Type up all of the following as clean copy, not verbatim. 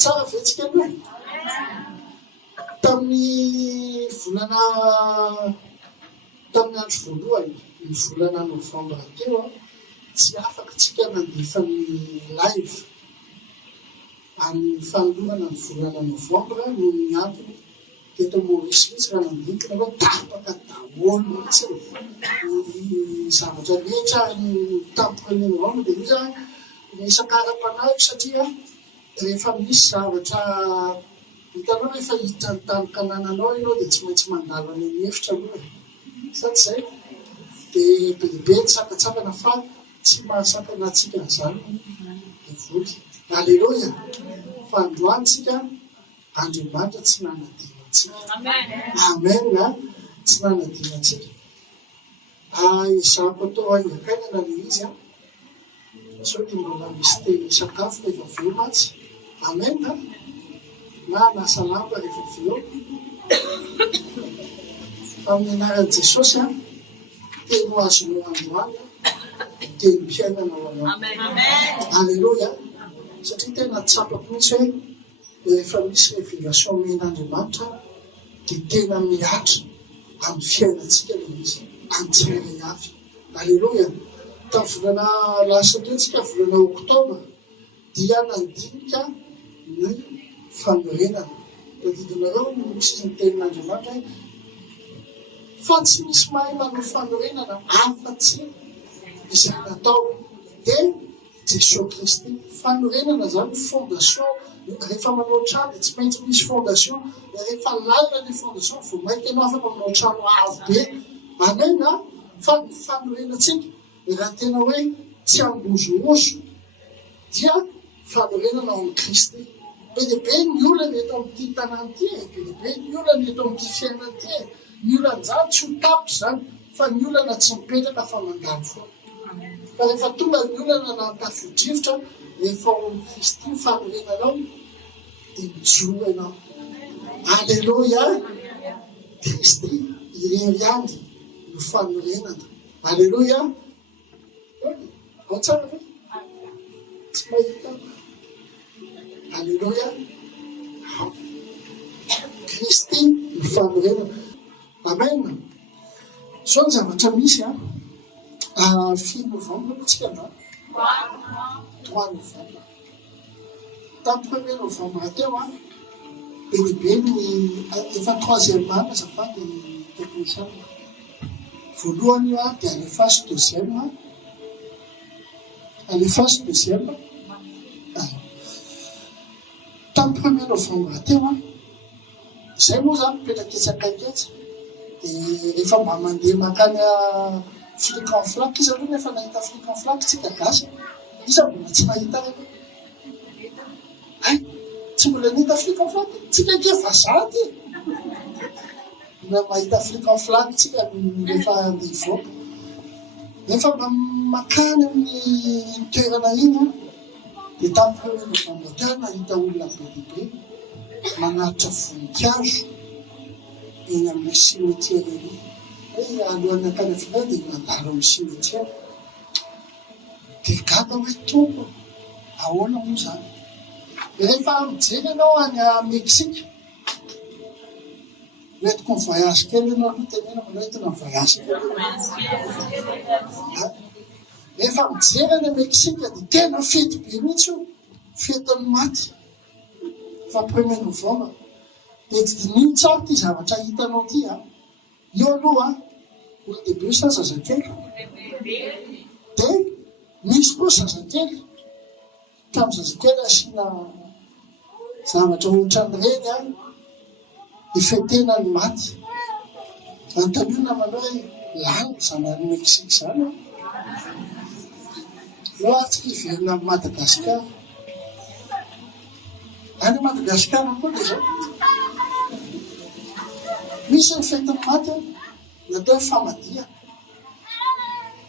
tsara vetsika aloha. Tamin'ny volana tamin'ny andro voalohany ny volana Novambra teo tsy afaka tsika mandefa ny live amin'ny fanolorana ny volana Novambra noho ny antony teto Maurice mihitsy raha nandikina hoe tapaka daholo mihitsy ny zavatra rehetra ny tamin'ny 1er Novambra dia io zany misy akaram-panahy satria rehefa misy zavatra hitanao rehefa hiditra ny tany-kanananao ianao dia tsy maintsy mandalo any amin'ny efitra aloha sa tsy zay dia bebe ny sakatsakana fa tsy mahasakana antsika an'izany dia voly. Alleluia. Fa androantsika Andriamanitra tsy nanadino antsika. Amen na tsy nanadino antsika. Izako atao aingakainana le izy sao dia mbola misy teny sakafo rehefa veo matsy. Amen na nasa lamba rehefa veo. Amin'ny anaran'i Jesosy teny ho azonao androany teny mpiainana ho anao. Alleluia. Satria tena tsapako mihitsy hoe rehefa misy révélation men'Andriamanitra dia tena miatra amin'ny fiainantsika le izy antsiray avy. Alleluia. Tamin'ny volana lasa teo tsika volana Oktobra dia nandinika ny fanorenana. Tadidinareo misy ny tenin'Andriamanitra fa tsy misy mahay manao fanorenana afa-tsy izay natao dia Jesosy Kristy. Fanorenana zany fondation. Rehefa manao trano dia tsy maintsy misy fondation. Rehefa lalina ny fondation vao mainka ianao afaka manao trano avo be. Amen na fa ny fanorenantsika raha tena hoe tsy ambozohozo dia fanorenana ao amin'ny Kristy. Be dia be ny olana eto amin'ity tanàna ity be dia be ny olana eto amin'ity fiainana ity ny olana zany tsy ho tapy zany fa ny olana tsy mipetraka fa mandalo foana. Fa rehefa tonga ny olana nampafodrivotra rehefa ao amin'ny Kristy fanorenanao dia mijoro ianao. Alleluia. Kristy irery ihany no fanorenana. Alleluia. Ao tsara ve? Tsy mahita. Alleluia. Kristy no fanorenana. Amen. So ny zavatra misy 4 Novambra tsika andro 3 Novambra. Tamin'ny 1er Novambra teo be dia be ny efa 3e andro azafady teknisana. Voalohany dia alefaso 2e. Alefaso 2e. Tamin'ny 1er Novambra teo izay moa zany mipetraka etsakaiketsy dia rehefa mba mandeha makany flic en flac izy aloha nefa nahita flic en flac tsika gasy izy mbola tsy nahita rehefa tsy mbola nahita flic en flac tsika ke vazaha ty na mahita flic en flac tsika rehefa andeha ivoaka rehefa mba makany amin'ny toerana iny dia tamin'ny 1er Novambra teo nahita olona be dia be manatitra voninkazo eny amin'ny cimetière ery alohan'ny akany avina dia mandalo amin'ny cimetière dia gaga hoe tompo ahoana moa zany. Rehefa mijery ianao any Meksika hoentiko ny voyage kely ianao aloha tenena manao entina ny voyage kely. Rehefa mijery any Meksika dia tena fety be mihitsy io fetin'ny maty fa 1er Novambra dia tsy dinino tsara ty zavatra hitanao ty io aloha olon-dehibe sa zazakely dia misy koa zazakely tamin'ny zazakely asiana zavatra ohatran'ireny ifetena ny maty. Antaniona manao hoe lany zanany Meksika zany eo atsika iverina amin'ny Madagasikara. Any Madagasikara koa dia zao misy ny fety ny maty natao famadia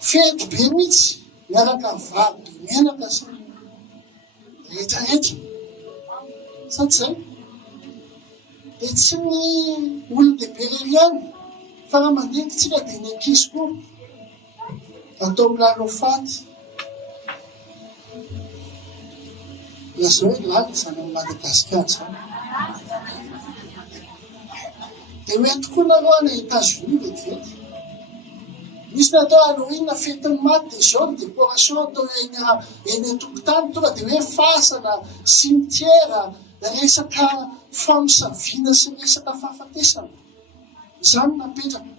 fety be mihitsy miaraka ny vary be menaka sy rehetrarehetra sa tsy zay dia tsy ny olon-dehibe rery ihany fa raha mandinikytsika dia ny ankizy koa atao milalo faty Lasa hoe lalitra ny Madagasikara zany. Dia hoe tokoa nareo any États-Unis vetivety. Misy natao Halloween fetin'ny maty dia zao ny décoration atao eny an-tokotany tonga dia hoe fasana, cimetière, resaka famosaviana sy resaka fahafatesana. Izany napetraka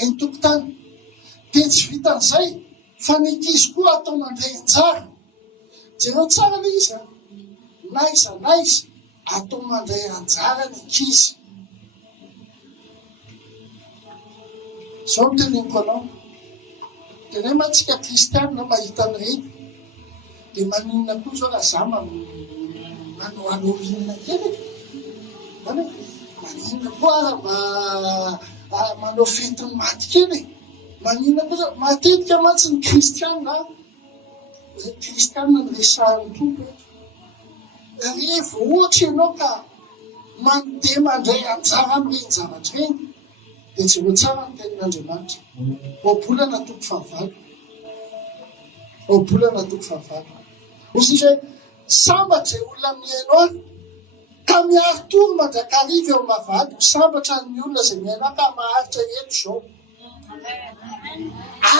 eny tokotany. Dia tsy vitan'izay fa ny ankizy koa atao mandray anjara. Jereo tsara ilay izy naiza atao mandray anjara ny ankizy. Zao miteneniko anao. Tena mantsika kristianina mahita an'ireny. Dia maninona koa zao raha za manao Halloween kely. Maninona koa raha manao fetin'ny maty kely. Maninona koa zao matetika mantsy ny kristianina ny resahan'ny tompo. Rehefa ohatra ianao ka mandeha mandray anjara amin'ireny zavatra ireny dia tsy ho tsara ny tenin'Andriamanitra. Obolana toko fahavalo. Osy hoe sambatra olona mihainao ka miaro toro mandrakariva eo mavady sambatra ny olona izay mihainao ka maharitra eto izao.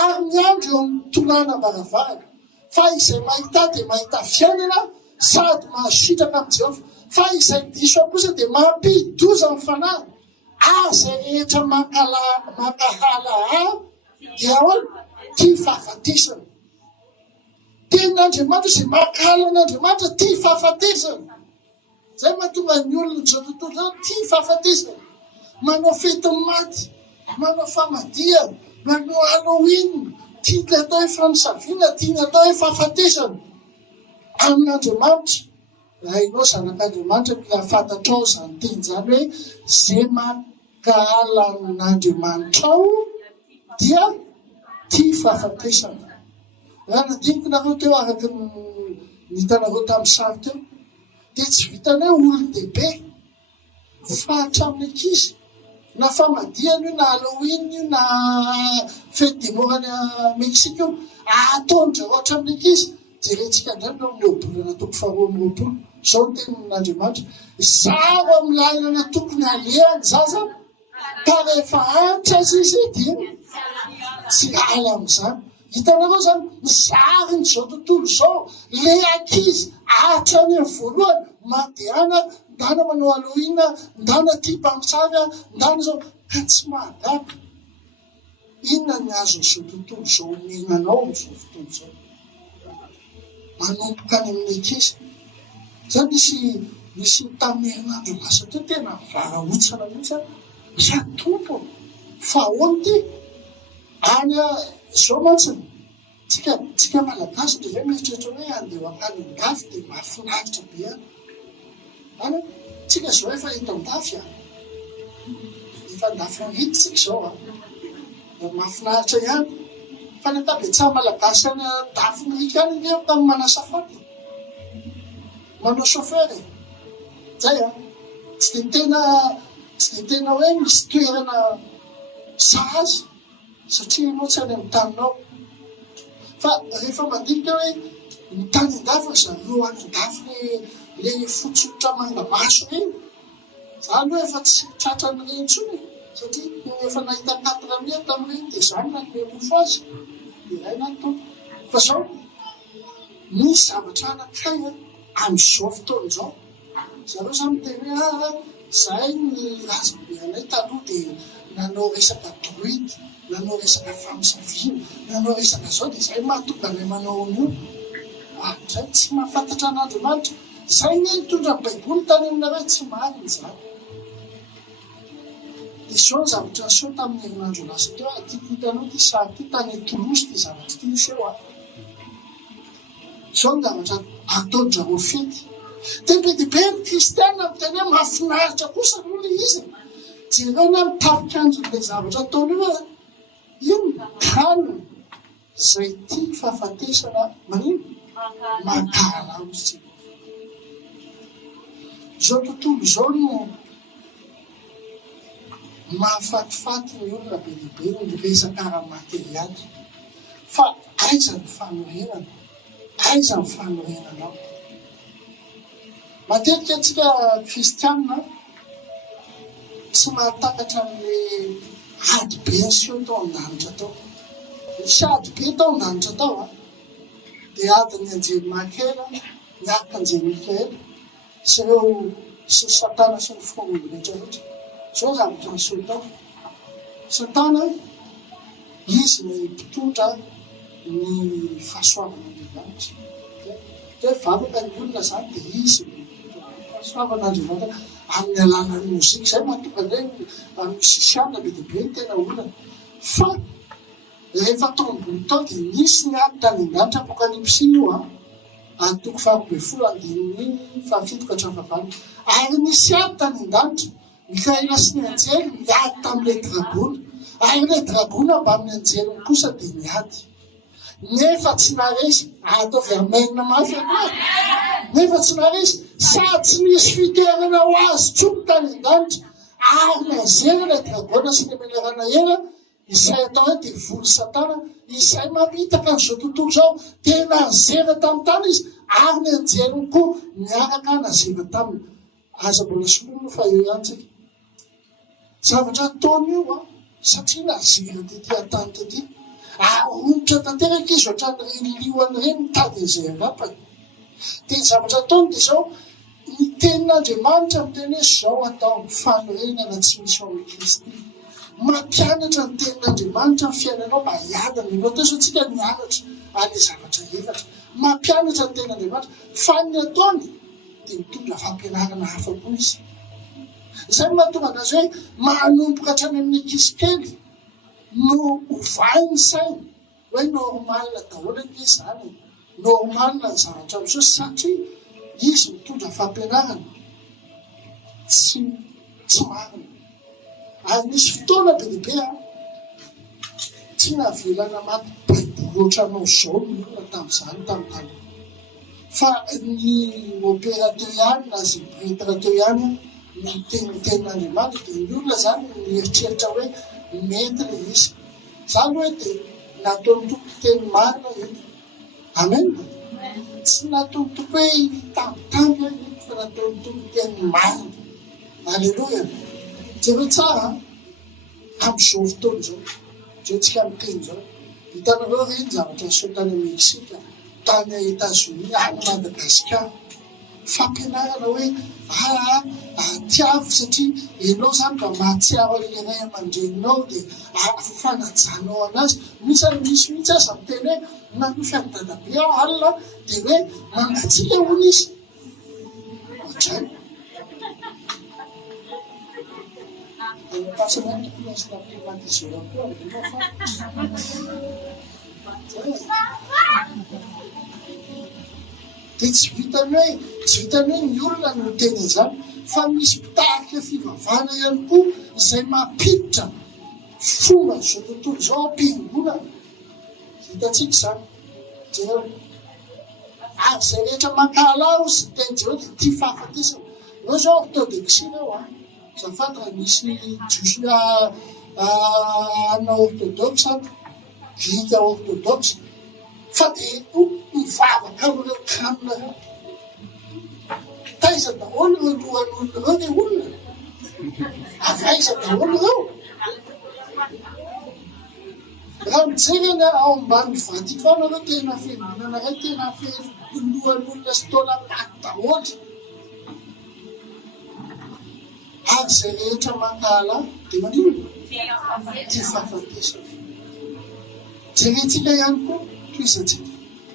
Ary ny andro eo amin'ny tolana baravarana. Fa izay mahita dia mahita fiainana sady mahasitraka amin'ny Jehovah. Fa izay diso kosa dia mampidoza amin'ny fanahy. Ary izay rehetra makahala dia tia fahafatesana. Tenin'Andriamanitra izay makahala an'Andriamanitra tia fahafatesana. Izay mahatonga ny olona izao tontolo izao tia fahafatesana. Manao fetin'ny maty, manao famadihana, manao Halloween, tia atao hoe fanosaviana, tia atao hoe fahafatesana. Amin'Andriamanitra, raha ianao zanak'Andriamanitra mila fantatrao izany teny izany hoe izay makahala an'Andriamanitra ao dia tia fahafatesana. Raha nadiniko nareo teo araka ny hitanareo tamin'ny sary teo dia tsy vitana hoe olon-dehibe fa hatramin'ny ankizy. Na famadihana io, na Halloween io, na fety des morts any Mexique io, ataon'izareo hatramin'ny ankizy. Jerentsika indray no amin'ny obolana toko 2 zao ny tenin'Andriamanitra. Zaro amin'ny lalana tokony alehany zaza ka rehefa antitra azy izy dia tsy ala amin'izany. Hitanareo zany mizariny izao tontolo izao le ankizy hatrany amin'ny voalohany mandehana ndana manao Halloween, ndana tia mpamosavy, ndana zao ka tsy mahagaga. Inona ny azo izao tontolo izao omenanao amin'izao fotoana izao? Manomboka any amin'ny ankizy. Zany misy tamin'ny herinandro lasa teo tena varahotsana mihitsy sa tompo fa ahoana ty any izao mantsy tsika malagasy dia zay mieritreritra hoe andeha akany andafy dia mahafinaritra be any tsika izao efa hita andafy efa andafy anrity tsika izao mahafinaritra ihany. Fa ny tabetsah malagasy any andafy ny rika any ileo tamin'ny manasa faty manao chauffeur zay tsy dia tena hoe misy toerana sahazy satria ianao tsy any amin'ny taninao. Fa rehefa mandinika hoe ny tany andafy zareo any andafy le fotsotra manga maso reny zany hoe efa tsy tratra n'ireny intsony satria efa nahita 4 mia tamin'ireny dia zany nanome mofo azy dia iray natao. Fa zao misy zavatra anankiray amin'izao fotoana izao. Zareo zany miteny hoe zahay ny razambenay taloha dia nanao resaka druide, nanao resaka famosaviana, nanao resaka zao dia zay mahatonga ilay manao an'io. Zay tsy mahafantatra an'Andriamanitra. Zay ny mitondra ny baiboly tany aminareo tsy marina izany. Dia izao ny zavatra niseho tamin'ny herinandro lasa teo tiako hitanao ty sary ty tany Toulouse ty zavatra ty niseho izao ny zavatra ataon-jareo fety. Dia be dia be ny kristianina miteny hoe mahafinaritra kosa aloha le izy. Jereo na mitarikan'ilay zavatra ataony io kanina izay tia fahafatesana manino makahala amitsika. Izao tontolo izao no mahafatifaty ny olona be dia be ny resaka ara-materialy. Fa aiza ny fanorenana? Aiza ny fanorenanao? matetika antsika kristianina tsy mahatakatra amin'le ady be ansieo tao an-danitra tao. Misy ady be tao an-danitra tao a, dia adiny anjely makela miaraka anjely mikaela sy ireo sy satana sy ny fomba rehetrarehetra. Zao zavatra ansieo tao. Satana izy ny mpitondra ny fahasoavana Andriamanitra. Dia vavaka ny olona zany dia izy ny fahasoavana Andriamanitra amin'ny alalan'ny mozika. Izay mahatonga ilay amin'ny musiciana be dia be ny tena olana. Fa rehefa tao ambony tao dia nisy ny aditra any an-danitra apokalipsy io a, antoko 7:7 ary nisy aditra any an-danitra Mikaela sy ny anjely miady tamin'ilay dragona, ary ilay dragona mba amin'ny anjeliny kosa dia miady. Nefa tsy naresy, ataovy amainina mafy anazy. Nefa tsy naresy, sady tsy nisy fitoerana ho azy tsony tany an-danitra, ary nanzera ilay dragona sy ny menarana ela, izay atao hoe dia voly satana, izay mamitaka n'izao tontolo izao, dia nanzera tamin'ny tany izy, ary ny anjeliny koa miaraka nazera taminy. Aza mbola soloina fa eo ihany tsika. Zavatra ataony io a, satria nazera tetỳ an-tany tetỳ. Ahonitra tanteraka izy ohatran'ireny lioany ireny mitady izay angapany. Dia ny zavatra ataony dia izao, ny tenin'Andriamanitra miteny hoe izao atao amin'ny fanorenana tsy misy ao amin'ny Kristy. Mampianatra ny tenin'Andriamanitra ny fiainanao mba hiadana ianao teo satsika nianatra any zavatra efatra. Mampianatra ny tenin'Andriamanitra fa ny ataony dia mitondra fampianarana hafa koa izy. Izay mahatonga anazy hoe manomboka hatrany amin'ny ankizy kely no ovay ny sainy hoe normalina daholo ankizy izany, normalina ny zavatra amin'izao satria izy mitondra fampianarana tsy marina. Ary misy fotoana be dia be a, tsy navelana maty baiboly ohatranao izao ny olona tamin'izany tamin'ny tany. Fa ny opérateur ihany na zy prédicateur ihany ny tenin'Andriamanitra dia ny olona zany mieritreritra hoe mety le izy. Zany hoe dia nataony tompo teny marina eny. Amen. Tsy nataony tompo hoe tambitamby eny fa nataony tompo teny marina. Alleluia. Jereo tsara amin'izao fotoana izao, jerentsika miteny izao, hitanareo reny zavatra nisao tany Meksika, tany Etazonia, any Madagasikara. Fampianarana hoe tiavy satria ianao zany mba mahatsiaro an'ilay ray aman-dreninao dia fanajanao anazy. Misy mihitsy aza miteny hoe nanofi any dadabe aho alina dia hoe mangatsiaka hono izy. Ohatray. Dia tsy vitany hoe ny olona no teny izany, fa misy mpitarika fivavahana ihany koa izay mampiditra fomba izao tontolo izao am-piangonana. Hitantsika izany. Jereo. Ary izay rehetra mankala aho sy teny jereo dia tia fahafatesana. Reo zao orthodoxe reo a. Zafatra misy jiosy ana orthodoxe, grika orthodoxe, fa dia mivavaka amin'ireo kanina reo. Taiza daholo ireo lohan'olona reo dia olona. Avaiza daholo reo. Raha mijery eny ao ambany Vatikana reo tena fiangonana iray tena lohan'olona sy taolapaty daholo. Ary izay rehetra mankala dia manino? Tia fahafatesana. Jerentsika ihany koa, toizantsika.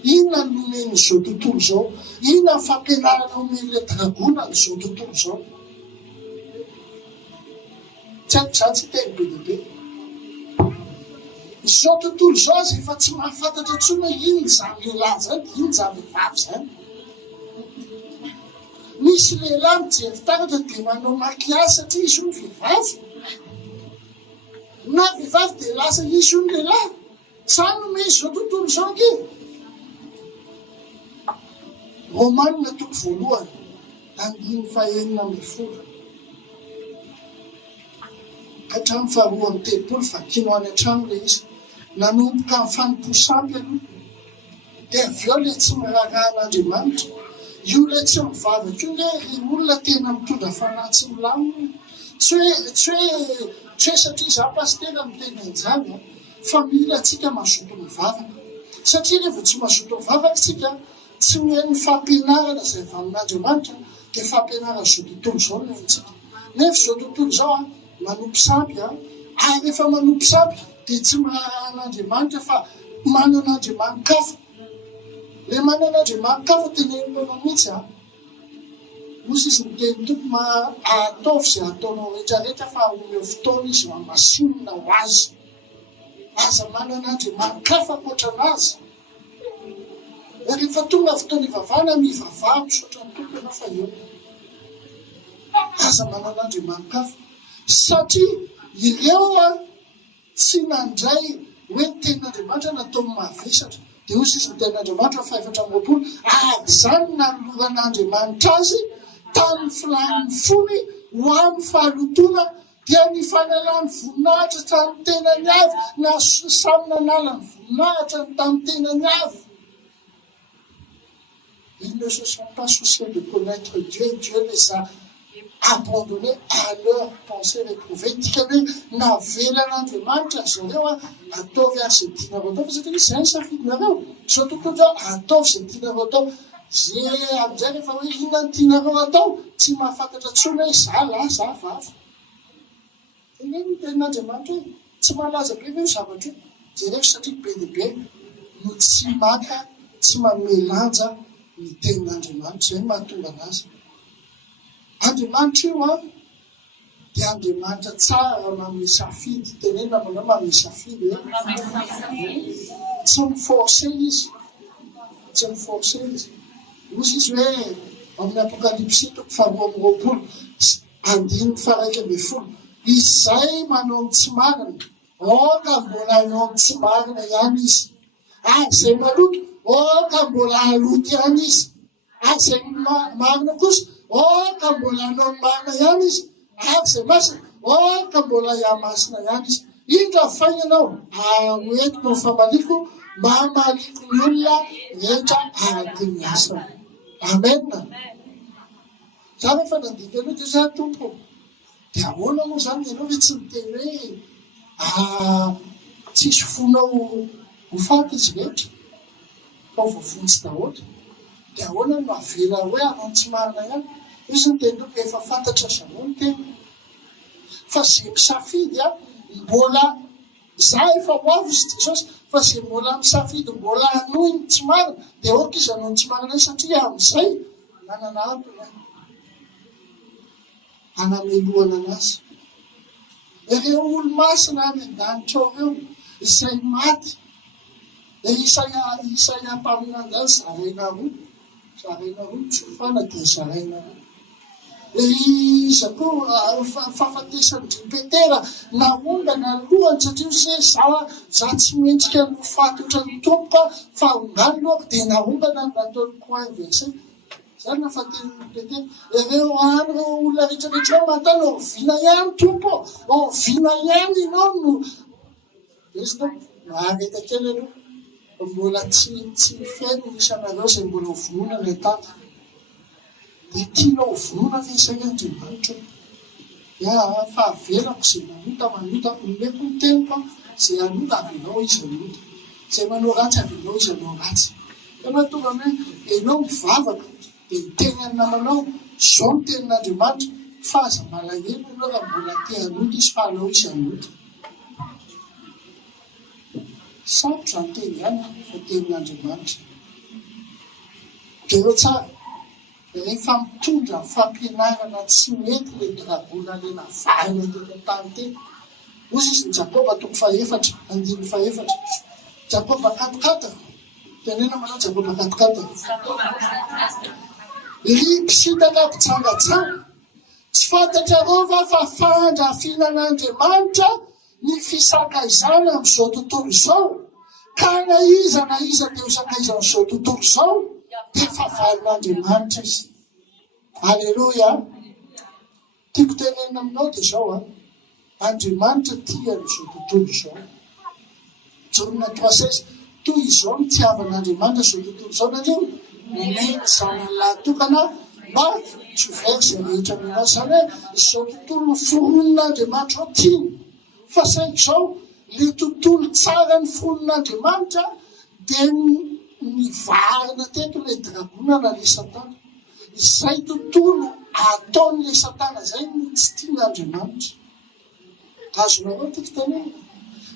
Inona no nomen'izao tontolo izao? Inona ny fampianarana omen'ilay dragona n'izao tontolo izao? Tsy haiko izany tsy teny be dia be. Izao tontolo izao aza efa tsy mahafantatra intsony hoe inona izany lehilahy zany, inona izany vehivavy zany. Misy lehilahy mijery fitaratra dia manao makiazy satria izy io ny vehivavy. Na vehivavy dia lasa izy io ny lehilahy. Izany no misy izao tontolo izao ke. Romanina 1:9. Hatramin'ny 2:30 vakino any an-trano le izy. Nanomboka amin'ny fanompo sampy aloha. Dia avy eo ilay tsy miraran'Andriamanitra. io le tsy mivavaka io le olona tena mitondra fanahy tsy milamina tsy hoe satria za pastera miteny an'izany fa mila tsika mazoto mivavaka satria rehefa tsy mazoto mivavaka tsika tsy miheny fampianarana izay avy amin'Andriamanitra dia fampianarana zao tontolo izao no tsika nefa zao tontolo izao manompo sampy ary rehefa manompo sampy dia tsy manan'Andriamanitra fa manan'Andriamanikafo le manan'Andriamanikafo tenenina mihitsy Ozy izy miteny tompo ataovy izay ataonao rehetrarehetra fa omeo fotoana izy masinina ho azy aza manan'Andriamanikafo ankoatran'azy rehefa tonga fotoana ivavahana mivavaha misaotra ny tompo ianao fa eo aza manan'Andriamanikafo satria ireo tsy nandray hoe tenin'Andriamanitra natao mavesatra dia ozy izy tenin'Andriamanitra faefatra amboapolo ary zany nanoloran'Andriamanitra azy tamin'ny filan'ny fony ho amin'ny fahalotona dia ny fanalany voninahitra tamin'ny tenany avy na samy nanalany voninahitra tamin'ny tenany avy. Ils ne se sont pas souciés de connaître Dieu, Dieu les a abandonnés à leur pensée réprouvée. Dikany navelan'Andriamanitra zareo ataovy ary izay tianareo atao fa satria izay ny safidinareo zao tontolo zao ataovy izay tianareo atao zay amin'izay rehefa hoe inona ny tianareo atao tsy mahafantatra tsony hoe za lahy za vavy eny ny tenin'Andriamanitra hoe tsy malaza be hoe zavatra io zay rehefa satria be dia be no tsy maka tsy mamelanja ny tenin'Andriamanitra izay mahatonga anazy. Andriamanitra io dia Andriamanitra tsara manome safidy tenena manao manome safidy tsy miforce izy tsy miforce izy ozy izy hoe amin'ny apokalypsy toko faharoa amby roapolo andiny faraiky amby folo izay manao ny tsy marina oka mbola hanao ny tsy marina ihany izy ary izay maloto oka mbola haloto ihany izy ary izay marina kosa oka mbola hanao ny marina ihany izy ary izay masina oka mbola hiamasina ihany izy indra fainanao hoentiko ny famaliko mba maliko ny olona rehetra araky ny asany. Amen. Za rehefa nandika anao dia za tompo dia ahoana moa zany ianao hoe tsy miteny hoe tsisy fonao ho faty izy rehetra fa ho voavontsy daholo dia ahoana no avela hoe anao tsy marina ihany izy ny teny tompo efa fantatra zao ny teny fa zay misafidy mbola za efa ho avy izy Jesosy fa zay mbola misafidy mbola hanohy ny tsy marina dia ohatra izy hanao ny tsy marina satria amin'izay nanana antony hanamelohana anazy. Ireo olo-masina any an-danitra ao ireo izay maty Isaia mpaminana azy zaraina roa tsofana dia zaraina roa izy koa fahafatesany Petera naombana lohany satria hoe za tsy mentsika no fatotra ny tompoka fa ongany lohako dia naombana nataony coin verset zany nafateny Petera ireo reo olona rehetrarehetra mantana oviana ihany tompo oviana ihany ianao no izy to mahareta kely aloha mbola tsy feno misy anareo izay mbola hovonoana ny tata dia tianao hovonoana fa isaky Andriamanitra fa avelako izay manota omeko ny teniko izay anota avinao izy anota izay manao ratsy avinao izy anao ratsy fa mahatonga hoe ianao mivavaka dia miteny any namanao zao ny tenin'Andriamanitra fa aza malahelo ianao raha mbola te anota izy fa alao izy anota sarotra ny teny ihany fa tenin'Andriamanitra dia eo tsara rehefa mitondra fampianarana tsy mety le dragola le navalina tena tany teny ozy izy ny Jakoba toko faefatra andiny faefatra Jakoba katokata tenena manao Jakoba katokata ry mpisitaka mpitsangatsanga tsy fantatrareo va fa fandrafinan'Andriamanitra ny fisakaizana amin'izao tontolo izao ka na iza dia ho sakaizana amin'izao tontolo izao dia favalin'Andriamanitra izy. Alleluia. Tiako tenenina aminao dia izao Andriamanitra tia amin'izao tontolo izao. Jeromia 3:16 toy izao ny tiavan'Andriamanitra izao tontolo izao. Nanio Sanalahy tokana mba tsy versy rehetra amin'azy zany hoe izao tontolo foron'Andriamanitra ao tiany fa saingy zao le tontolo tsara ny foron'Andriamanitra dia mivarina teto le dragonana le satana. Izay tontolo ataon'le satana zay no tsy tian'Andriamanitra. Azonareo tiako tanena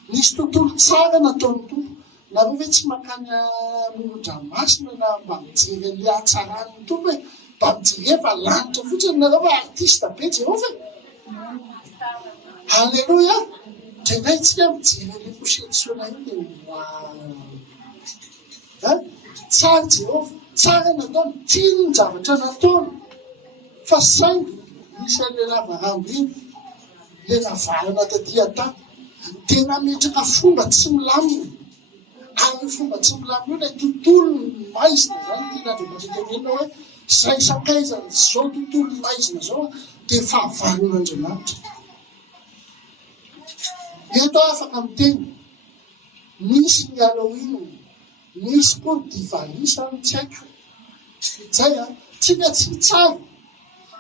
nisy tontolo tsara nataon'ny tompo. Nareo hoe tsy makany amoron-dranomasina na mba mijery an'le hatsaran'ny tompo hoe mba mijery efa lanitra fotsiny nareo hoe artista be Jehovah. Halleloia. Indray tsika mijery an'le posetisiona iny dia tsara Jehovah, tsara nataony, tiany ny zavatra nataony. Fa saingy misy an'le lavarambo iny le navarana taty tany dia nametraka fomba tsy milamina. Amin'ny fomba tsy milamina io le tontolo maizina zany tian'Andriamanitra tenena hoe zay sakaizany zao tontolo maizina zao dia fahavalon'Andriamanitra. Eto afaka miteny misy ny Halloween, misy koa ny divalisa tsy haiko. Zay tsika tsy tsara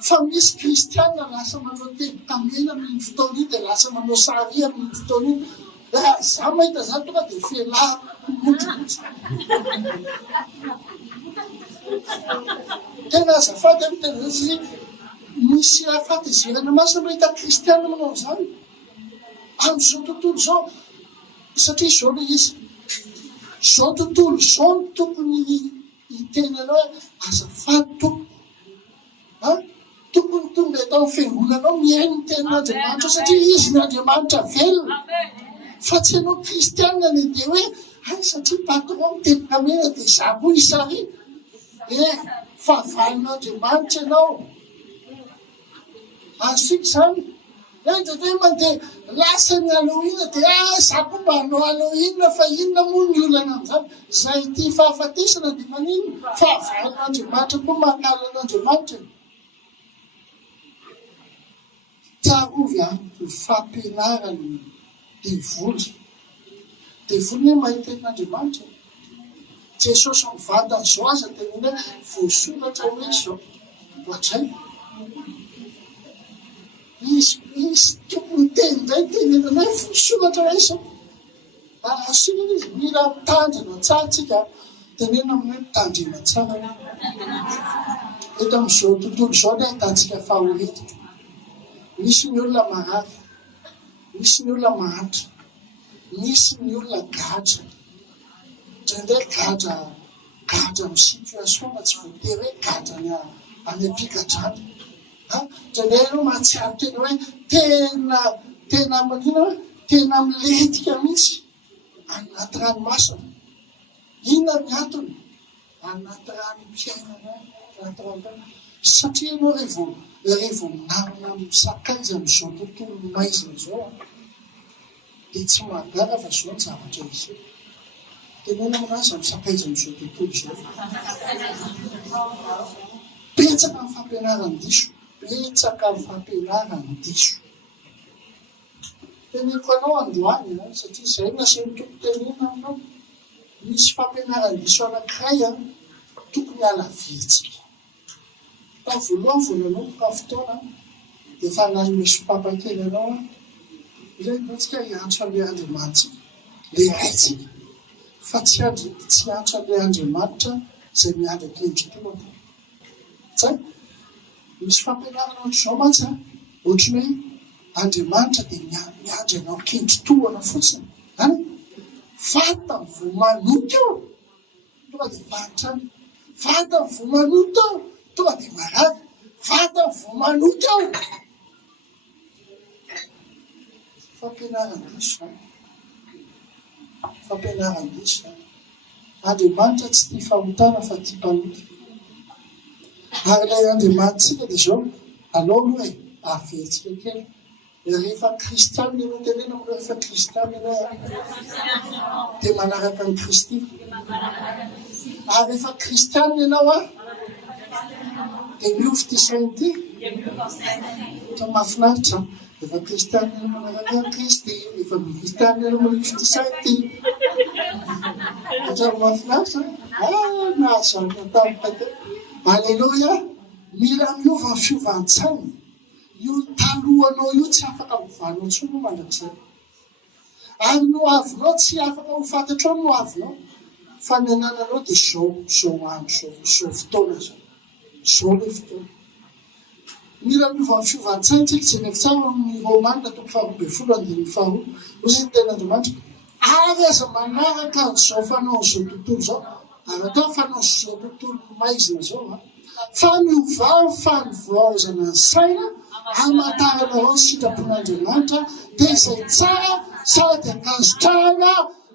fa misy kristianina lasa manao tebon-kamena amin'ny fotoana iny dia lasa manao sary amin'ny fotoana iny. Za mahita zany tonga dia felahy motromotra. Tena azafady amin'ny tena izy misy afatizerana masina mahita kristianina manao zany amin'izao tontolo zao. Satria zao le izy zao tontolo zao no tokony hitenenao hoe azafady tompoko, tokony tonga eto amin'ny fiangonanao mihaino ny tenin'Andriamanitra satria izy ny Andriamanitra velona. Fa tsy ianao kristianina ny dia hoe satria patron miteny-kamena dia za koa isary. Fahavalon'Andriamanitra ianao. Azosika zany hoe mandeha lasa ny Halloween dia za koa mba hanao Halloween fa inona moa ny olana amin'izany. Zay ty fahafatesana dia manino fahavalon'Andriamanitra koa mahakalan'Andriamanitra. Tsarovy ny fampianarany devoly. Devoly ny mahita n'Andriamanitra. Jesosy mivantana zao aza tenena voasoratra hoe zao ohatray. Izy tokony teny indray tenenana hoe voasoratra hoe zao. Asina izy mila mitandrina tsara tsika tenena amin'ny hoe mitandrina tsara. Eto amin'izao tontolo zao ny ahitantsika fahoreta. Misy ny olona marary, misy ny olona mahantra, misy ny olona gadra. Indraindray gadra amin'ny situation tsy voatery hoe gadra any am-pigadrana. Indraindray ianao mahatsiaro tena hoe tena manina hoe tena miletika mihitsy anaty ranomasina. Inona ny antony? Anaty ranom-piainana, anaty ranomasina. Satria ianao rehevo minarina misakaiza amin'izao tontolo maizina zao dia tsy mahagara fa zao ny zavatra izy. Tenena aminazy misakaiza amin'izao tontolo zao. Betsaka ny fampianarany diso. Betsaka ny fampianarany diso. Teneniko anao androany satria izay nasian'ny tompo tenena anao. Misy fampianarany diso anankiray tokony halavitsika. Voalohany voalanao fotoana dia efa nanome sopapakely anao ilay antsika hiantso an'ilay Andriamanitra le raitsika fa tsy antso an'ilay Andriamanitra izay miandraka endri-toana. Zay misy fampianarana ohatr'izao mantsy ohatrany hoe Andriamanitra dia miandry anao kendri-toana fotsiny. Vata vao manoto eo tonga dia vantrany. Vata vao manoto eo tonga dia marary. Vata vao manoto eo. Fampianaran-diso. Fampianaran-diso. Andriamanitra tsy tia fahotana fa tia mpanoto. Ary ilay Andriamanitsika dia zao alao aloha avetsika kely. Rehefa kristianina ianao tenena moa rehefa kristianina ianao dia manaraka ny Kristy. Ary rehefa kristianina ianao dia miofo ty sainy ty. Fa mahafinaritra. Rehefa kristianina ianao manaraka ny Kristy, rehefa kristianina ianao miofo ty sainy ty. Ohatrany mahafinaritra. Nahazaka tampaka. Aleluia. Mila miova ny fiovantsany. Io talohanao io tsy afaka hovanao intsony no mandrakizay. Ary no avinao tsy afaka ho fantatrao no avinao. Fa ny anananao dia zao andro, zao fotoana zao. Zao le fotoana. Mila miova ny fiovantsany tsika jerevitsara amin'ny Romanina 12:12. Hozy ny ten'Andriamanitra. Ary aza manaraka an'izao fanao zao tontolo zao. Araka fanao zao tontolo maizina zao. Fa miovary fanovoazana ny saina hamantaranao ny sitrapon'Andriamanitra dia izay tsara sady akanjotrahana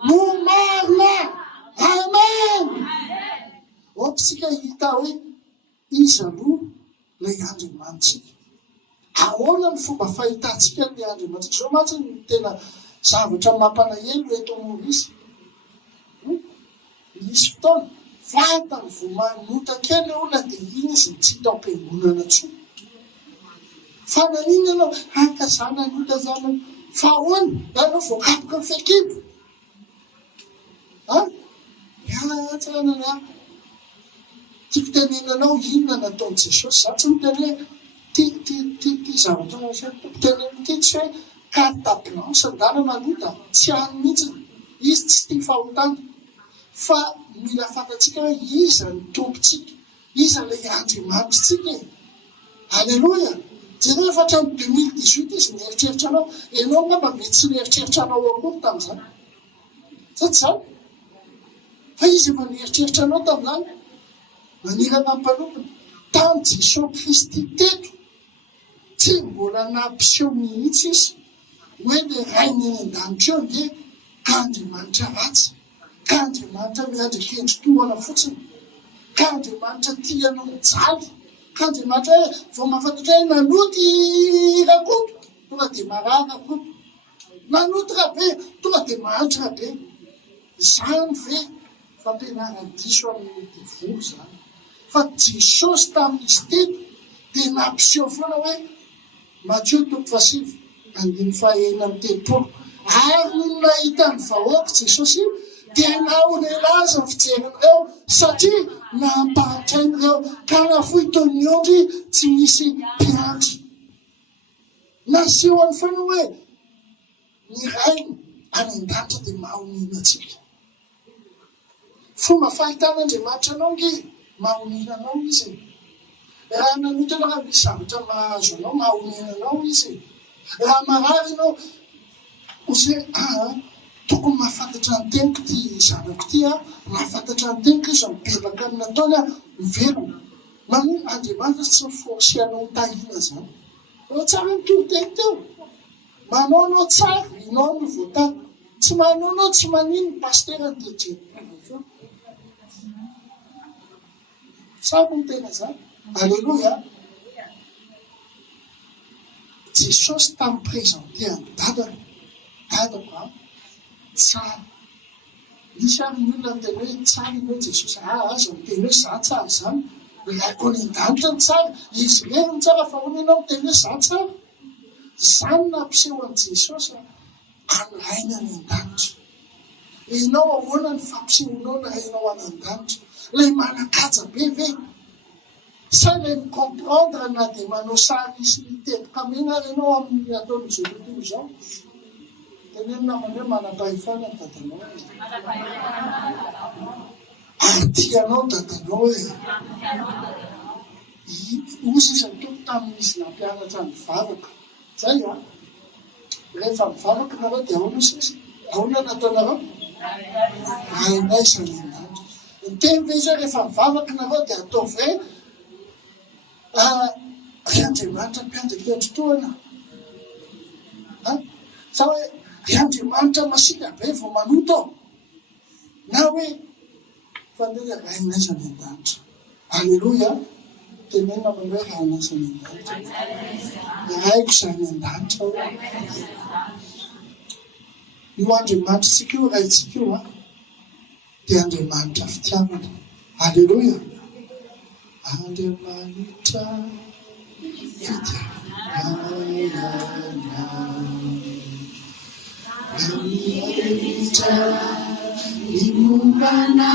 no marina. Amen. Ompitsika hita hoe izy aloha ilay Andriamanitsika. Ahoana ny fomba fahitantsika ny Andriamanitsika zao mantsy ny tena zavatra mampalahelo eto Maorisy. Misy fotoana vatany vao manota kely olona dia iny izy tsy hita am-piangonana intsony. Fa nanino ianao hakazana nota zana fa ahoana ianao vao kapoka ny fekibo. Tsarana tiako tenenanao inona nataon'i Jesosy. Za tsy miteny ty zavatra tenenity tsy hoe carte blanche andalana nota tsy hany mihitsy. Izy tsy tia fahotana. Fa mila fantatsika hoe iza ny tompontsika, iza ilay Andriamanitsika. Aleluia. Jereo fa hatramin'ny 2018 izy nieritreritra anao. Ianao ngamba mety tsy nieritreritra anao akory tamin'izany. Sa tsy zany? Fa izy efa nieritreritra anao tamin'izany. Manirana ampanomana. Tamin'ny Jesosy Kristy teto. Tsy mbola nampiseho mihitsy izy. Hoe le rainy eny an-danitra eo dia ka Andriamanitra ratsy. Ka Andriamanitra miandry-kendry tohana fotsiny. Ka Andriamanitra tianao mijaly. Ka Andriamanitra hoe vao mahafantatra hoe nanoty rakoto tonga dia marary rakoto. Nanoty rabe tonga dia mahantra rabe. Izany ve fampianaran-diso amin'ny divory zany. Fa Jesosy tamin'izy teto dia nampiseho foana hoe Matthieu 7:9-10. Ary no nahita ny vahoaka Jesosy dia naonelaza ny fijerin'ireo satria nampahatrain'ireo ka nafoy toy ny ondry tsy misy mpiandry. Nasehoany foana hoe ny rainy any an-danitra dia mahonina antsika. Fomba fahitan'Andriamanitra anao nge mahonina anao izy. Raha nanotana raha misy zavatra mahazo anao mahonina anao izy. Raha marary anao ozy tokony mahafantatra ny teniko ty zanako ty mahafantatra ny teniko izy mibebaka amin'ny nataony miverina. Manino Andriamanitra tsy miforce anao Tahiana zany. Tsara mitoro teny teo. Manao anao tsara, inao no voatany. Tsy manao anao tsy manino ny pastera ny dia samy ny tena zany. Aleluia. Jesosy tamin'ny présenté amin'ny dadako tsara. Misy ary ny olona miteny hoe tsara ianao Jesosy. Aza miteny hoe za tsara zany. Ilaiko any an-danitra ny tsara. Izy reny ny tsara fa hono ianao miteny hoe za tsara. Zany nampiseho an'i Jesosy an'rainy any an-danitra. Ianao ahoana ny fampisehonao ny rainao any an-danitra. Ilay manakaja be ve? Sa ilay micomprendre na dia manao sary sy miteboka mena ary ianao amin'ny ataon'izao tontolo izao. Tenenina namana hoe manam-pahefana ny dadanao. Ary tianao dadanao e. Ozy izy mitoko tamin'izy nampianatra mivavaka. Zay rehefa mivavaka nareo dia ahoana izy? Ahoana nataonareo? Rainay izany an-danitra. Ny teny ve izy rehefa mivavaka nareo dia atao ve ry Andriamanitra mpiandry-kendry toana? Sa hoe ry Andriamanitra masika be vao manoto na hoe fandeha rainay izany an-danitra. Aleluia. Tenenina manao hoe rainay izany an-danitra. Raiko izany an-danitra. Io Andriamanitra io raintsika io dia Andriamanitra fitiavana. Aleluia. Andriamanitra fitiavana. Andriamanitra imombana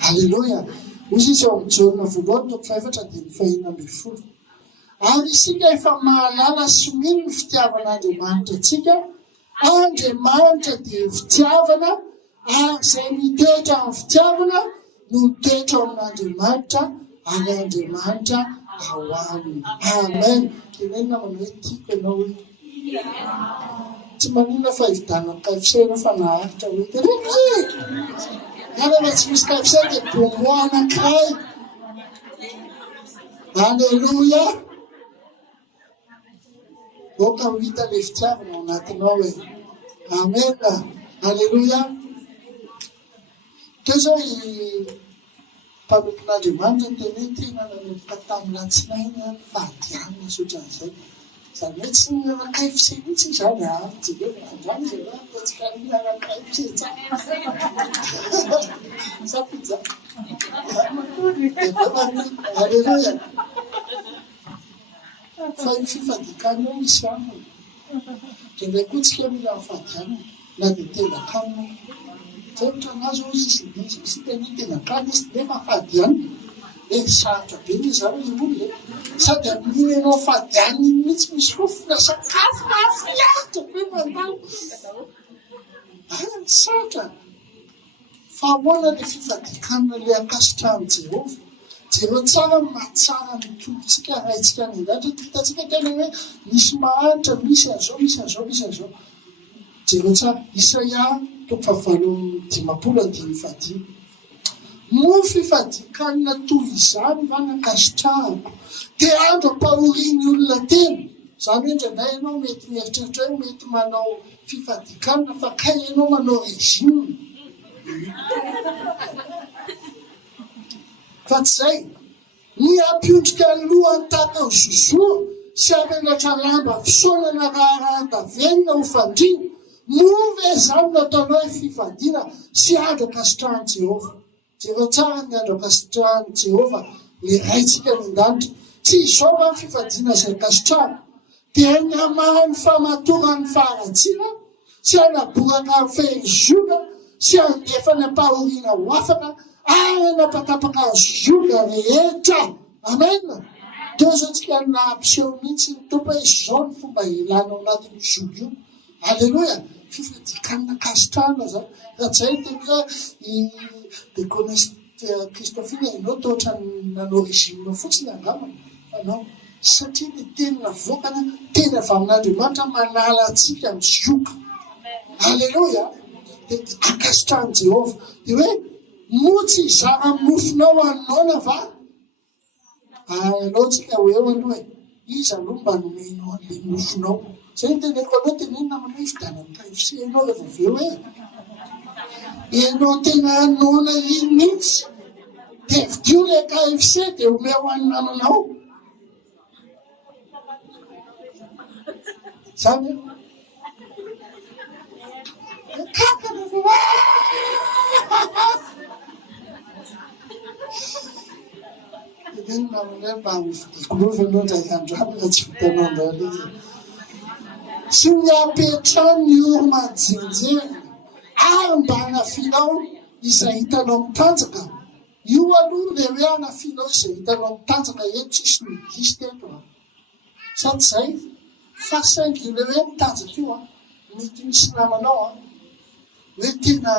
Halleluja. Izy izy ao amin'ny Jaona voalohany toko 4 dia 5:20. Ary isika efa mahalala sy mino ny fitiavan'Andriamanitra antsika. Andriamanitra dia fitiavana, ary izay mitoetra amin'ny fitiavana no mitoetra amin'Andriamanitra, ary Andriamanitra ao aminy. Amen. Tenenina manao tiako ianao hoe tsy maninona fa hividanana KFC fa nahafatra hoe tenenina Yana tsy misy KFC dia bongo anankiray. Halleluja. Boka ho hita ilay fitiavana ao anatinao e. Amen. Halleluja. Teo zao mpanopon'Andriamanitra ny teny tena nanomboka tamin'ny alatsinainy fahadianina sotran'izay. Izany hoe tsy mihinana KFC mihitsy izany androany izy tsy mihinana KFC sa pizza. Halleluja. Fa ny fifadikana misy aminy. Kendray koa tsika mila fahadianina na dia tenakana. Fototry anazy izy sy teny tenakana izy nefa fahadianina. Sarotra be ny zao ny olona sady amin'iny ianao fahadianiny mihitsy misy fofona sakafo mahafinaritra be mandalo. Sarotra. Fa ahoana ilay fifadikana ilay akasitrahan'i Jehovah. Jereo tsara mahatsara ny tombontsika raintsika any andatra. Hitantsika tena hoe misy mahanitra, misy an'izao, misy an'izao, misy an'izao. Jereo tsara. Isaia toko 8:5. Mo fifadikana toy izany va nakasitrahako. Te andro ampahoriany olona tena. Izany hoe indraindray ianao mety mieritreritra hoe mety manao fifadikana fa kay ianao manao régime. Fa tsy izay. Ny ampiondrika ny lohany tahaka ny zozoa sy amenatra lamba fisaonana raha-davenina ho fandriana. Move izany nataonao hoe fifadiana sy andro akasitrahan'i Jehovah. Jereo tsara ny andro akasitrahan'i Jehovah ny raintsika ny an-danitra. Tsy izao va ny fifadiana izay akasitrahana. Dia ny amahany famatoran'ny faharatsiana sy anaboraka ny fehizoga sy andefa ny ampahoriana ho afaka ary anapatapaka ny zoga rehetra. Amen. Teo zao tsika nahampiseho mihitsy ny tompo hoe izao ny fomba ilanao anatin'ny zoga io. Halleluja. Fifadikana akasitrahana zany. Raha tsy hay teny hoe Kristofina ianao toatra nanao régime fotsiny angamba. Anao satria ny teny navokana teny avy amin'Andriamanitra manala antsika amin'ny zoka. Halleluja. Dia akasitrahan'i Jehovah. Dia hoe motsy izara mofonao anoana va? Anao tsika hoe eo aloha izy aloha mba nomenao an'ilay mofonao. Izay ny teneko anao tenenina manao hividanana KFC ianao rehefa avy eo hoe ianao tena anoana iny mihitsy. Dia vidio ilay KFC dia omeo any namanao. Izany kakana tenenina manao mba mividiko ianao ndray androany raha tsy vitanao androany izy. Tsy miapetrany ny oro-majinjeny ary mba hanafinao izay hitanao mitanjaka. Io aloha ilay hoe hanafinao izay hitanao mitanjaka eto tsisy ny diso teto. Sa tsy izay fa saingy ilay hoe mitanjaka io mety misy namanao hoe tena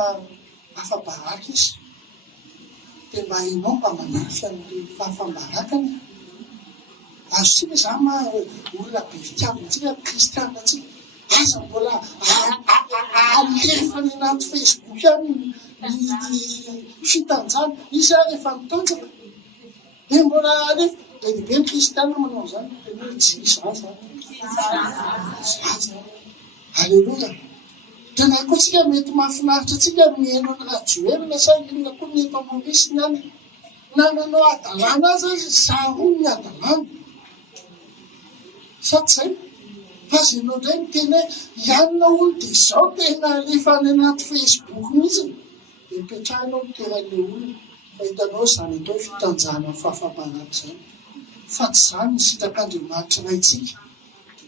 afa-baraka izy. Dia mba hainao mba manafy amin'ilay fahafambarakany. Azontsika izany ma olona be fitiavantsika kristianina tsika. Aza mbola alefany anaty Facebook any ny fitanjana. Izy rehefa mitanjaka. Dia mbola alefa. Dia be ny kristianina manao izany. Dia tsy zaza. Zaza. Halleluja. Tena koa tsika mety mahafinaritra tsika mihaino ny radioelina sa inona koa mety amorisiny any. Na nanao adalàna aza izy saroa ny adalàna. Sa tsy izay? fa zay anao indray miteny hoe ianona olo dia izao tena lefa any anaty Facebook mihitsy dia mipetrahanao miteran'ilay olona fa hitanao izany atao fitanjana fahafabaraka izany fa tsy izany ny sitrak'Andriamanitra raintsika.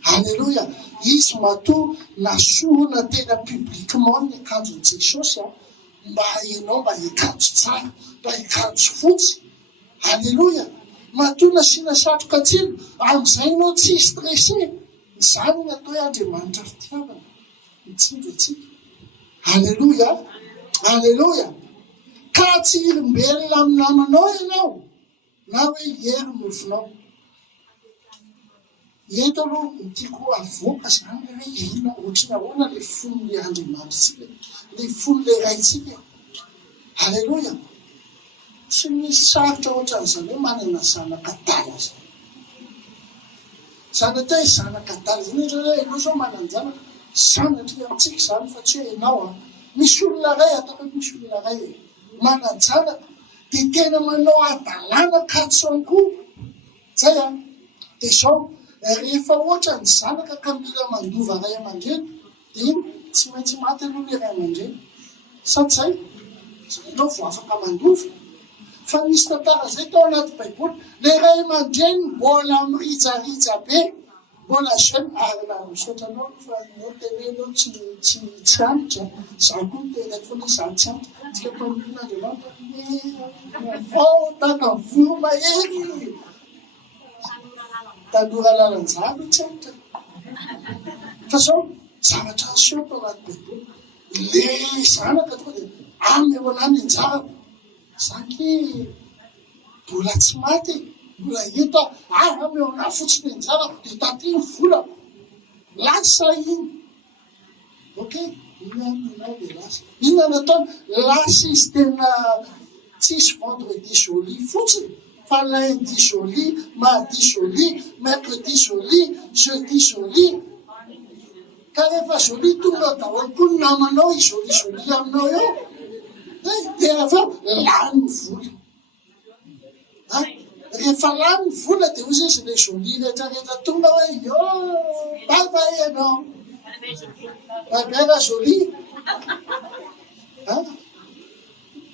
Halleloja. Izy matoa nasorona tena publiquement ny akanjon' Jesosy mba hainao mba hiakanjo tsara, mba hiakanjo fotsy. Halleloja. Matoa nasiana satroka tsilo amin'izay ianao tsy stressé. Izany ny atao hoe Andriamanitra fitiavana mitsinjo antsika. Halleloja. Halleloja. Ka tsy olombelona amin'ny namanao ianao na hoe hery nofinao. Eto aloha tiako avoaka izany hoe inona ohatrany ahoana ilay fon'ilay Andriamanitra ilay fon'ilay raintsika. Halleloja. Tsy misy sarotra ohatran'izany hoe manana zanak'adala izany. Zany atao hoe zanak'adala izany hoe ianao izao manana zanaka sanatry amintsika izany fa tsy hoe ianao misy olona ray atao hoe misy olona ray manan-janaka dia tena manao adalana katsoankoa zay dia izao rehefa ohatra ny zanaka ka mila mandova ray aman-dreny dia iny tsy maintsy maty aloha ilay ray aman-dreny sady zay ianao vao afaka mandova. Fa misy tantara zay tao anaty baiboly ilay ray aman-dreny mbola mirijarijà be mbola zay ary na misaotranao fa nao tenenao tsy antitra za koa tenenako foana za tsy antitra tsika mpanomina Andriamanitra vao tana voro mahery tanora lalanjany tsy antitra fa zao zavatra aseho tao anaty baiboly le zanaka tonga dia amy eo anany anjarako zaky mbola tsy maty mbola hita amy eo ana fotsiny anjarako dia taty ny vola lasa iny ok inanao dia lasa inona nataony lasa izy tena tsisy vendredi joli fotsiny fa lundi joli, mardi joli, mercredi joli, jeudi joli. Ka rehefa joli tonga daholo koa ny namanao ijoli aminao eo dia aveo lany vola. Rehefa lany vola dia ozy izy ilay joli rehetrarehetra tonga hoe yo bava ianao babera joli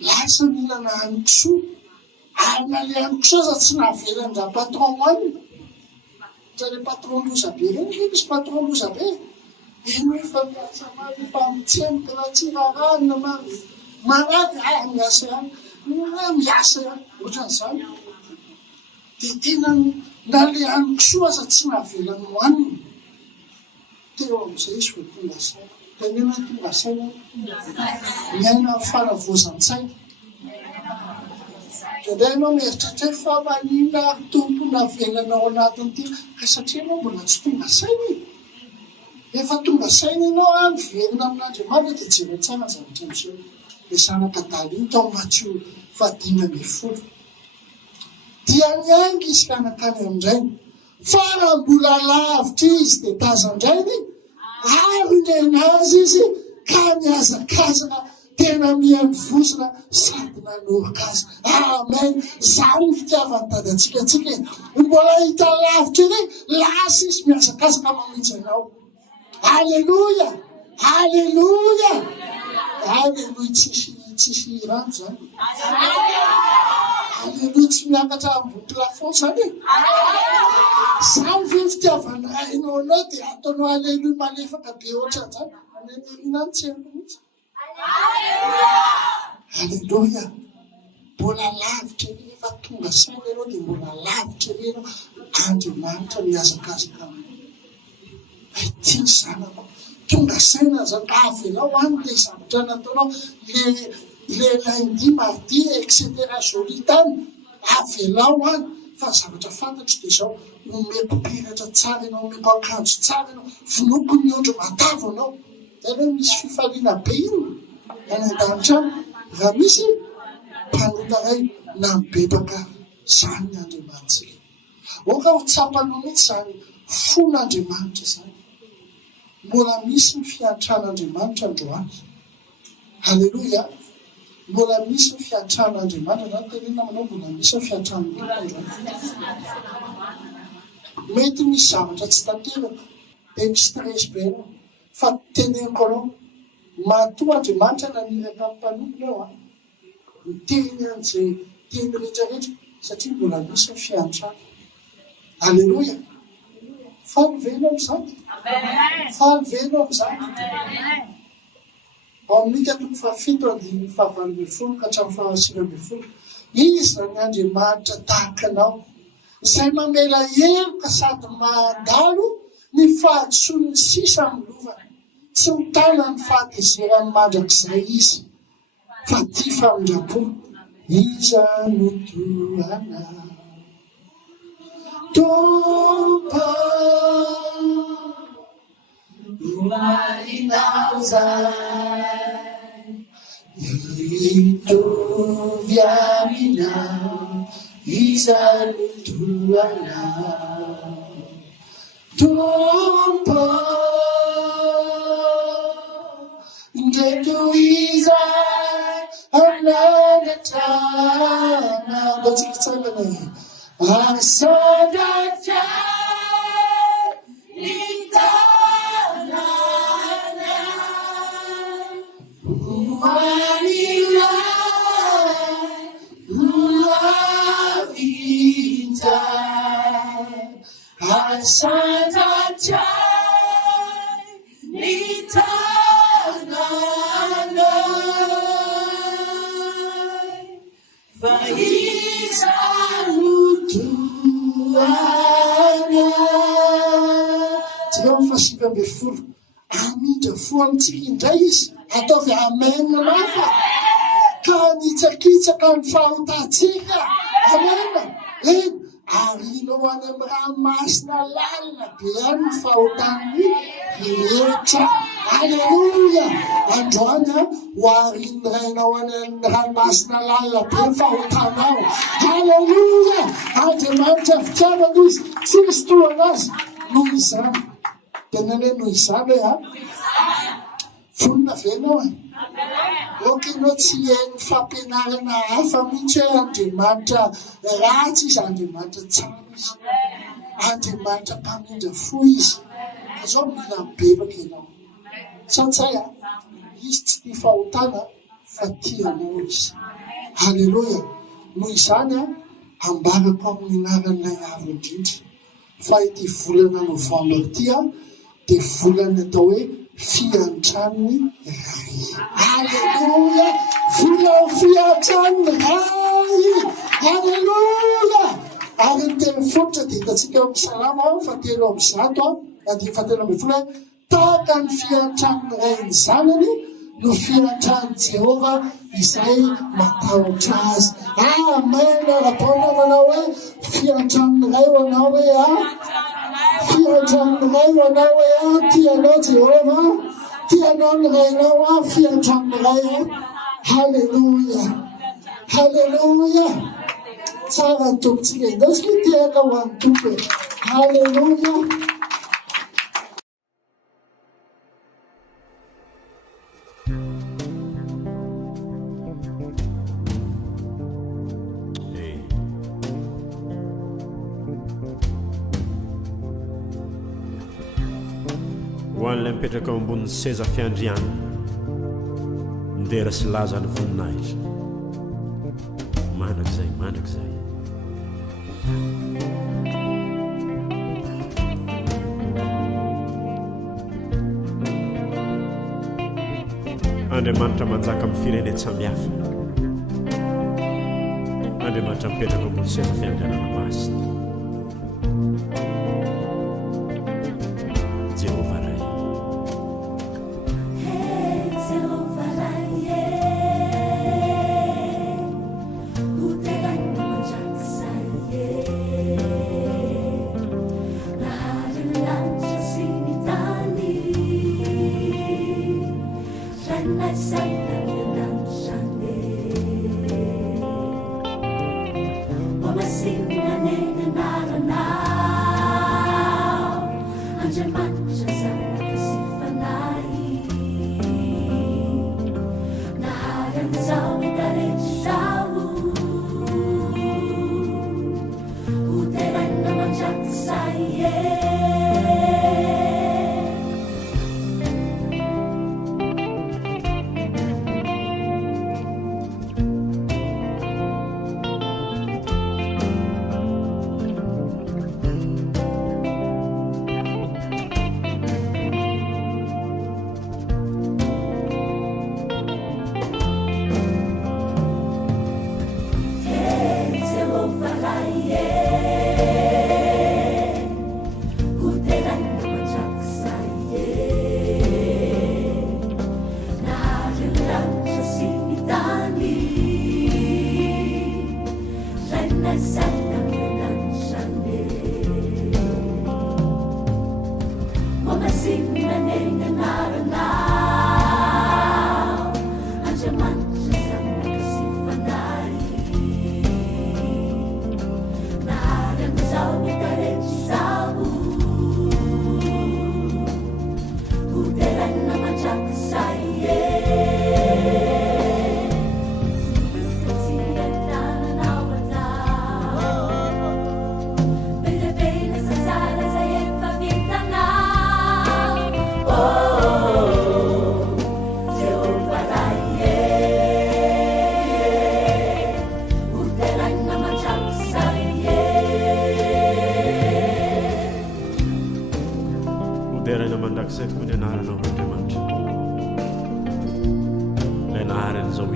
lasa mila nahanikosoa ary na le anikosoa za tsy nahavelany-dra patron hoaniny sa le patron loza be reny misy patron loza be eno efa miasa mary efa mitsemika raha tsy raharahana marary miasa ihany miasa ihany ohatran'izany dia tena na le anikosoa za tsy nahavelany hoaniny teo amin'izay izy vao tonga saina tenena tonga saina miaina faravozan-tsaina. Dia ianao mieritreritra fa manina tompo navelanao anatiny ity ka satria ianao mbola tsy tonga saina efa tonga saina ianao miverina amin'Andriamanitra dia jery tsara zavatra miseho dia zanak'adala iny tao Matthieu 5:10 dia niangy izy ka nakany amin'indrainy fa raha mbola lavitra izy dia tazandrainy ary nenazy izy ka miazakazaka tena mihanovozona sady nanoroka azy. Amen. Zany ny fitiavany dadantsika antsika mbola hita lavitra eny lasa izy miazakazaka mamonjy anao. Halleluja. Halleluja. Halleluja. Tsisy rano zany. Halleluja. Tsy miakatra ambony plafond zany. Zany ve fitiavany rainao anao dia ataonao halleluja malefaka be ohatran'izany. Inany tsy haiko mihitsy. Halleluja. Mbola lavitra eny efa tonga saina ianao dia mbola lavitra eny ianao Andriamanitra miazakazaka aminao. Ity zanako tonga saina zany avelao any le zavatra nataonao le lundi mardi etc joli tany avelao any fa zavatra fantatro dia izao omeko peratra tsara ianao omeko akanjo tsara ianao vinoko ny ondro matavo anao zany hoe misy fifaliana be iny any an-danitra any raha misy mpanota ray na mibebaka zany ny Andriamanitra. Oka ho tsapanao mihitsy zany fon'Andriamanitra zany. Mbola misy ny fiantran'Andriamanitra androany. Halleluja. Mbola misy ny fiantran'Andriamanitra zany tenena manao mbola misy ny fiantran'Andriamanitra androany. Mety misy zavatra tsy tanteraka dia misy stress be anao. Fa teneniko anao, matoa Andriamanitra naniraka amin'ny mpanompona ao miteny an'izay teny rehetrarehetra satria mbola misy ny fiantrana. Alleloia. Faly velo amin'izany. Faly velo amin'izany. Ao amin'ny toko 7:5 ka hatramin'ny 9:10. Izy zany Andriamanitra tahaka anao, izay mamela heloka sady mandalo ny fahadisoan'ny sisa amin'ny lovana. Tsy mitana ny fahatezerany mandrakizay izy, fa tia famindrapo. Iza no toana tompo marinao zay, itovy aminao. Iza no toana tompo ndreto izay anandratrana. Mba tsika tsangana asadatra ny tanàna hoanilay hoavitay. Asadatra ny tanàna fa iza no toana. Tsika amin'ny 7:10 amindra fo amintsika indray izy ataovy amen lafa ka nitsakitsaka ny fahotantsika. Amen. Arinao any amin'ny ranomasina lalina be any ny fahotan'ny rehetra. Alleluia. Androany ho arinorainao any amin'ny ranomasina lalina be ny fahotanao. Alleluia. Andriamanitra fitiavana izy, tsy misy toana azy noho izany. Tenany hoe noho izany hoe vonona venao okenao tsy hainy fampianarana hafa mihitsy hoe Andriamanitra ratsy izy, Andriamanitra tsara izy, Andriamanitra mpamindra fo izy. Izao mila mibebaka ianao. Tsatsay izy tsy tia fahotana fa tianao izy. Alleluia. Noho izany ambarako amin'ny anaran'ilay avo indrindra fa ity volana Novambra ity dia volana atao hoe fiantran'ny ray. Alleluia. Volana fiantran'ny ray. Alleluia. Ary ny teny fototra dia hitantsika amin'ny Salama 7:100 tahaka ny fiantran'ny ray ny zanany no fiantran'ny Jehova izay matahotra azy. Amen. Rahampona manao hoe fiantran'ny ray ho anao hoe fiantran'ny ray ho anao hoe tianao Jehova, tianao ny rainao fiantran'ny ray. Halleluia. Halleluia. Tsara ny tompontsika indao tsika tiaka ho an'ny tompo. Halleluia. hoan'ilay mipetraka ao ambonin'ny seza fiandriana ndera sy laza ny voninahitra manak'izay manak'izay. Andriamanitra manjaka amin'ny firenena samihafa. Andriamanitra mipetraka ambony seza fiandrianana masina. Jehova ray. Jehova ray, uteganya manjaksaye, naharilanja sinitani, ranai saina nanamshane, wamasinga nene naranao, Andriamanitra sana kasifanai, naharanzao itaretrao, uterana manjaksaye,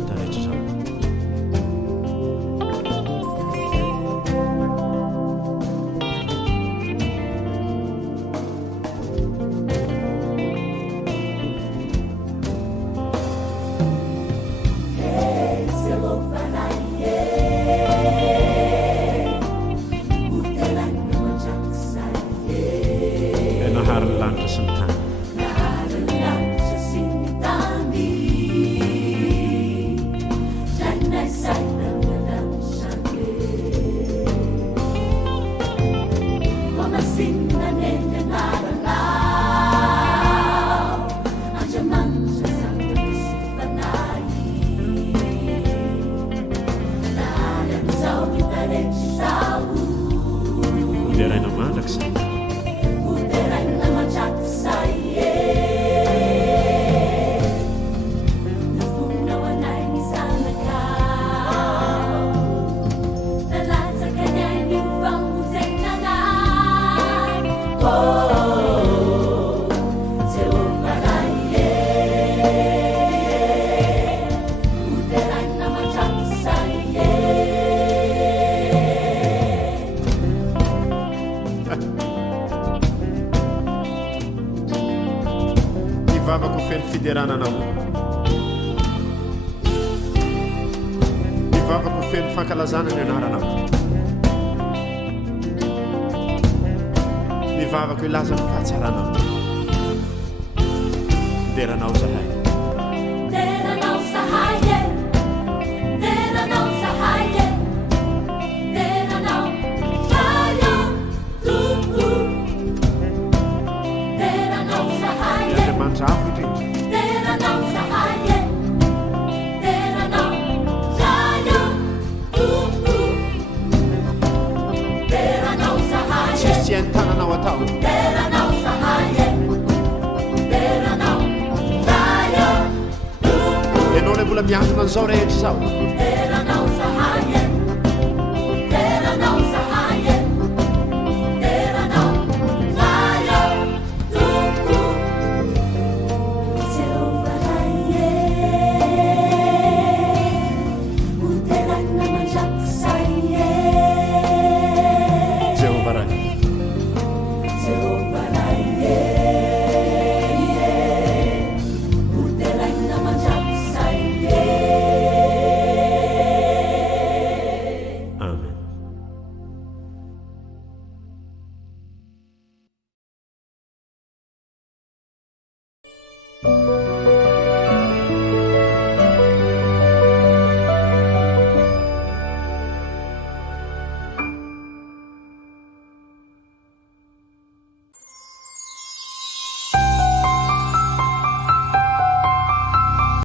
zavatra rehetra zao. Mivavako feno fankalazana ny anaranao. Mivavako ilaza ny fahatsaranao. Nderanao zahay. Nderanao sahaye, nderanao sahaye, nderanao sahaye, tutu. Nderanao sahaye. Yale mandrafo indrindra. Nderanao sahaye, nderanao sahaye, tutu. Nderanao sahaye. Tsisy tsy hainy tananao atao. Nderanao sahaye, nderanao sahaye, tutu. Ianao ilay mbola miantona an'izao rehetra izao.